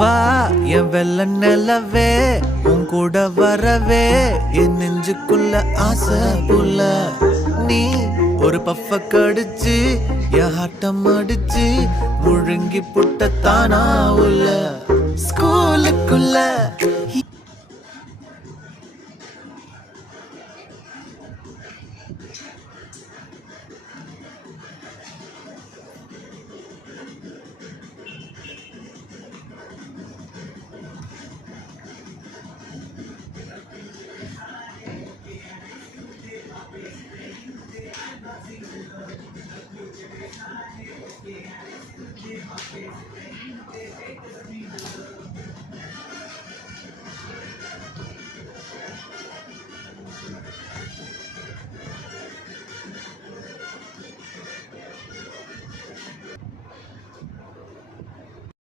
வா என் வெள்ள நிலவே உன் கூட வரவே என் நெஞ்சுக்குள்ள ஆசை புள்ள நீ ஒரு பஃப கடிச்சு என் ஆட்டம் அடிச்சு முழுங்கி புட்ட தானா உள்ள ஸ்கூலுக்குள்ள